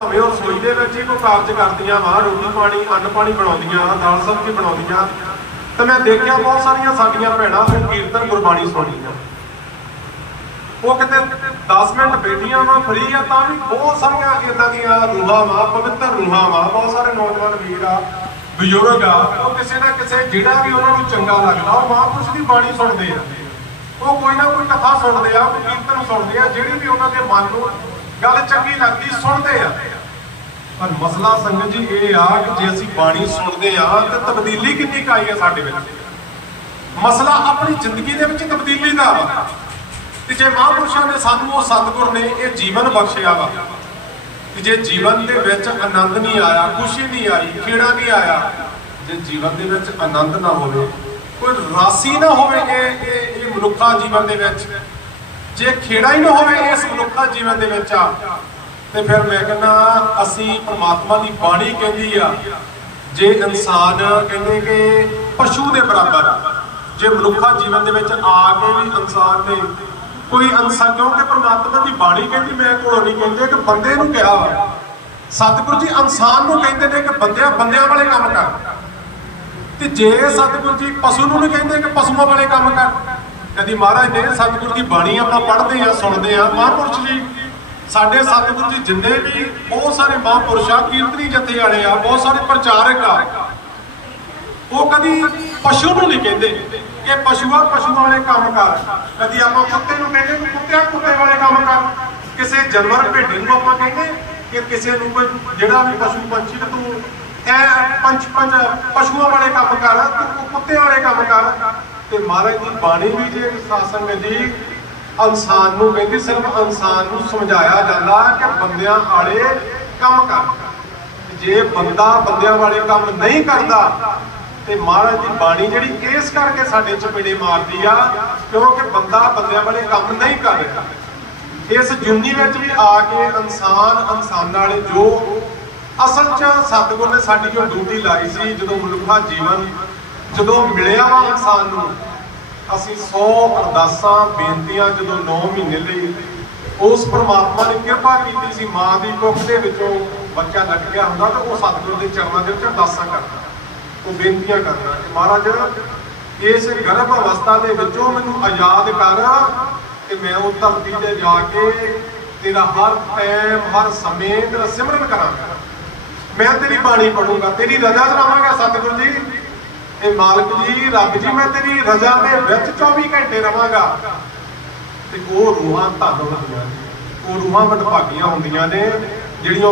ਭਾਵੇਂ ਉਹ ਰਸੋਈ ਦੇ ਵਿੱਚ ਹੀ ਕੋਈ ਕਾਰਜ ਕਰਦੀਆਂ ਵਾ, ਰੋਟੀ ਪਾਣੀ, ਅੰਨ ਪਾਣੀ ਬਣਾਉਂਦੀਆਂ, ਦਾਲ ਸਬਜ਼ੀ ਬਣਾਉਂਦੀਆਂ, ਤੇ ਮੈਂ ਦੇਖਿਆ ਬਹੁਤ ਸਾਰੀਆਂ ਸਾਡੀਆਂ ਭੈਣਾਂ ਉਹ ਕੀਰਤਨ ਗੁਰਬਾਣੀ ਸੁਣਦੀਆਂ ਉਹ ਕਿਤੇ 10 ਮਿੰਟ ਬੈਠੀਆਂ ਵਾ ਫਰੀ ਆ, ਤਾਂ ਵੀ ਬਹੁਤ ਸਾਰੀਆਂ ਇਦਾਂ ਦੀਆਂ ਰੂਹਾਂ ਵਾ, ਪਵਿੱਤਰ ਰੂਹਾਂ ਵਾ, ਬਹੁਤ ਸਾਰੇ ਨੌਜਵਾਨ ਵੀਰ ਆ, ਬਜ਼ੁਰਗ ਆ, ਉਹ ਕਿਸੇ ਨਾ ਕਿਸੇ ਜਿਹੜਾ ਵੀ ਉਹਨਾਂ ਨੂੰ ਚੰਗਾ ਲੱਗਦਾ, ਉਹ ਮਹਾਂਪੁਰਸ਼ ਦੀ ਬਾਣੀ ਸੁਣਦੇ ਆ। ਉਹ ਕੋਈ ਨਾ ਕੋਈ ਕਥਾ ਸੁਣਦੇ ਆ ਕੀਰਤਨ ਸੁਣਦੇ ਆ, ਜਿਹੜੀ ਵੀ ਉਹਨਾਂ ਦੇ ਮਨ ਨੂੰ ਗੱਲ ਚੰਗੀ ਲੱਗਦੀ, ਸੁਣਦੇ ਆ। ਪਰ ਮਸਲਾ ਸੰਗਤ ਜੀ ਇਹ ਆ ਕਿ ਜੇ ਅਸੀਂ ਬਾਣੀ ਸੁਣਦੇ ਆ, ਤੇ ਤਬਦੀਲੀ ਕਿੰਨੀ ਕੁ ਆ ਸਾਡੇ ਵਿੱਚ? ਮਸਲਾ ਆਪਣੀ ਜ਼ਿੰਦਗੀ ਦੇ ਵਿੱਚ ਤਬਦੀਲੀ ਦਾ ਵਾ। ਤੇ ਜੇ ਮਹਾਂਪੁਰਸ਼ਾਂ ਨੇ ਸਾਨੂੰ, ਉਹ ਸਤਿਗੁਰ ਨੇ ਇਹ ਜੀਵਨ ਬਖਸ਼ਿਆ ਵਾ। ਕਿ ਜੇ ਜੀਵਨ ਦੇ ਵਿੱਚ ਆਨੰਦ ਨਹੀਂ ਆਇਆ, ਖੁਸ਼ੀ ਨਹੀਂ ਆਈ, ਖੇੜਾ ਨਹੀਂ ਆਇਆ, ਜੇ ਜੀਵਨ ਦੇ ਵਿੱਚ ਆਨੰਦ ਨਾ ਹੋਵੇ, ਕੋਈ ਰਾਸੀ ਨਾ ਹੋਵੇ ਇਹ ਇਹ ਇਹ ਮਨੁੱਖਾ ਜੀਵਨ ਦੇ ਵਿੱਚ ਜੇ ਖੇੜਾ ਹੀ ਨਾ ਹੋਵੇ ਇਸ ਮਨੁੱਖਾ ਜੀਵਨ ਦੇ ਵਿੱਚ ਆ, ਤੇ ਫਿਰ ਮੈਂ ਕਹਿੰਦਾ, ਅਸੀਂ ਪ੍ਰਮਾਤਮਾ ਦੀ ਬਾਣੀ ਕਹਿੰਦੀ ਆ, ਜੇ ਇਨਸਾਨ ਕਹਿੰਦੇ ਕਿ ਪਸ਼ੂ ਦੇ ਬਰਾਬਰ ਆ, ਜੇ ਮਨੁੱਖਾ ਜੀਵਨ ਦੇ ਵਿੱਚ ਆ ਕੇ ਵੀ ਇਨਸਾਨ ਨੇ ਕੋਈ ਇਨਸਾਨ ਕਿਉਂਕਿ ਪ੍ਰਮਾਤਮਾ ਦੀ ਬਾਣੀ ਕਹਿੰਦੀ, ਮੈਂ ਕੋਲੋਂ ਨਹੀਂ ਕਹਿੰਦੇ ਕਿ ਬੰਦੇ ਨੂੰ ਕਿਹਾ ਵਾ। ਸਤਿਗੁਰੂ ਜੀ ਇਨਸਾਨ ਨੂੰ ਕਹਿੰਦੇ ਨੇ ਕਿ ਬੰਦਿਆਂ ਬੰਦਿਆਂ ਵਾਲੇ ਕੰਮ ਕਰ। ਤੇ ਜੇ ਸਤਿਗੁਰੂ ਜੀ ਪਸ਼ੂ ਨੂੰ ਨਹੀਂ ਕਹਿੰਦੇ ਕਿ ਪਸ਼ੂਆਂ ਵਾਲੇ ਕੰਮ ਕਰ ਕਦੀ ਮਹਾਰਾਜ ਨੇ ਸਤਿਗੁਰੂ ਦੀ ਬਾਣੀ ਆਪਾਂ ਪੜ੍ਹਦੇ ਆ, ਸੁਣਦੇ ਆ। ਮਹਾਂਪੁਰਸ਼ ਜੀ, ਸਾਡੇ ਸਤਿਗੁਰੂ ਜੀ ਜਿੰਨੇ ਵੀ ਬਹੁਤ ਸਾਰੇ ਮਹਾਂਪੁਰਸ਼ ਆ, ਕੀਰਤਨੀ ਜਥੇ ਵਾਲੇ ਆ, ਬਹੁਤ ਸਾਰੇ ਪ੍ਰਚਾਰਕ ਆ, ਉਹ ਕਦੀ ਪਸ਼ੂ ਨੂੰ ਨਹੀਂ ਕਹਿੰਦੇ ਕਿ ਪਸ਼ੂਆ ਪਸ਼ੂਆਂ ਵਾਲੇ ਕੰਮ ਕਰ। ਕਦੀ ਆਪਾਂ ਕੁੱਤੇ ਨੂੰ ਕਹਿੰਦੇ ਕਿ ਕੁੱਤਿਆਂ ਕੁੱਤੇ ਵਾਲੇ ਕੰਮ ਕਰ। ਕਿਸੇ ਜਾਨਵਰ ਭੇਡੀ ਨੂੰ ਆਪਾਂ ਕਹਿੰਦੇ ਕਿ ਕਿਸੇ ਨੂੰ ਕੋਈ ਜਿਹੜਾ ਵੀ ਪਸ਼ੂ ਪੰਛੀ ਤੂੰ ਐ ਪੰਚ ਪੰਜ ਪਸ਼ੂਆਂ ਵਾਲੇ ਕੰਮ ਕਰ, ਤੂੰ ਕੁੱਤਿਆਂ ਵਾਲੇ ਕੰਮ ਕਰ। ਤੇ ਮਹਾਰਾਜ ਦੀ ਬਾਣੀ ਵੀ ਜੇ ਸਾਸੰਗ ਜੀ ਇਨਸਾਨ ਨੂੰ ਕਹਿੰਦੀ ਸਿਰਫ ਇਨਸਾਨ ਨੂੰ ਸਮਝਾਇਆ ਜਾਂਦਾ ਕਿ ਬੰਦਿਆਂ ਵਾਲੇ ਕੰਮ ਕਰ। ਜੇ ਬੰਦਾ ਬੰਦਿਆਂ ਵਾਲੇ ਕੰਮ ਨਹੀਂ ਕਰਦਾ, ਤੇ ਮਹਾਰਾਜ ਦੀ ਬਾਣੀ ਜਿਹੜੀ ਇਸ ਕਰਕੇ ਸਾਡੇ ਚਪੇੜੇ ਮਾਰਦੀ ਆ, ਕਿਉਂਕਿ ਬੰਦਾ ਬੰਦਿਆਂ ਵਾਲੇ ਕੰਮ ਨਹੀਂ ਕਰ ਰਿਹਾ। ਇਸ ਜੁਨੀ ਵਿੱਚ ਵੀ ਆ ਕੇ ਇਨਸਾਨ ਇਨਸਾਨਾਂ ਵਾਲੇ ਜੋ ਅਸਲ 'ਚ ਸਤਿਗੁਰ ਨੇ ਸਾਡੀ ਜੋ ਡਿਊਟੀ ਲਾਈ ਸੀ, ਜਦੋਂ ਮਨੁੱਖਾ ਜੀਵਨ ਜਦੋਂ ਮਿਲਿਆ ਵਾ ਇਨਸਾਨ ਨੂੰ, ਅਸੀਂ 100 ਅਰਦਾਸਾਂ, ਬੇਨਤੀਆਂ ਜਦੋਂ 9 ਮਹੀਨੇ ਲਈ, ਉਸ ਪ੍ਰਮਾਤਮਾ ਨੇ ਕਿਰਪਾ ਕੀਤੀ ਸੀ, ਮਾਂ ਦੀ ਕੁੱਖ ਦੇ ਵਿੱਚੋਂ ਬੱਚਾ ਲੱਗ ਗਿਆ ਹੁੰਦਾ ਤਾਂ ਉਹ ਸਤਿਗੁਰ ਦੇ ਚਰਨਾਂ ਦੇ ਵਿੱਚ ਅਰਦਾਸਾਂ ਕਰਦਾ। ਉਹ ਬੇਨਤੀਆਂ ਕਰਦਾ ਕਿ ਮਹਾਰਾਜ ਇਸ ਗਰਭ ਅਵਸਥਾ ਦੇ ਵਿੱਚੋਂ ਮੈਨੂੰ ਆਜ਼ਾਦ ਕਰ ਕਿ ਮੈਂ ਉਹ ਧਰਤੀ ਤੇ ਜਾ ਕੇ ਤੇਰਾ ਹਰ ਟਾਈਮ, ਹਰ ਸਮੇਂ ਤੇਰਾ ਸਿਮਰਨ ਕਰਾਂਗਾ। ਮੈਂ ਤੇਰੀ ਬਾਣੀ ਪੜੂੰਗਾ, ਤੇਰੀ ਰਜ਼ਾ ਚ ਰਵਾਂਗਾ ਸਤਿਗੁਰੂ ਜੀ। ਇਹ ਮਾਲਕ ਜੀ, ਰੱਬ ਜੀ, ਮੈਂ ਤੇਰੀ ਰਜ਼ਾ ਦੇ ਵਿੱਚ 24 ਘੰਟੇ ਰਵਾਂਗਾ। ਤੇ ਉਹ ਰੂਹਾਂ ਧੰਨ ਹੁੰਦੀਆਂ ਨੇ। ਉਹ ਰੂਹਾਂ ਵਡਭਾਗੀਆਂ ਹੁੰਦੀਆਂ ਨੇ, ਜਿਹੜੀਆਂ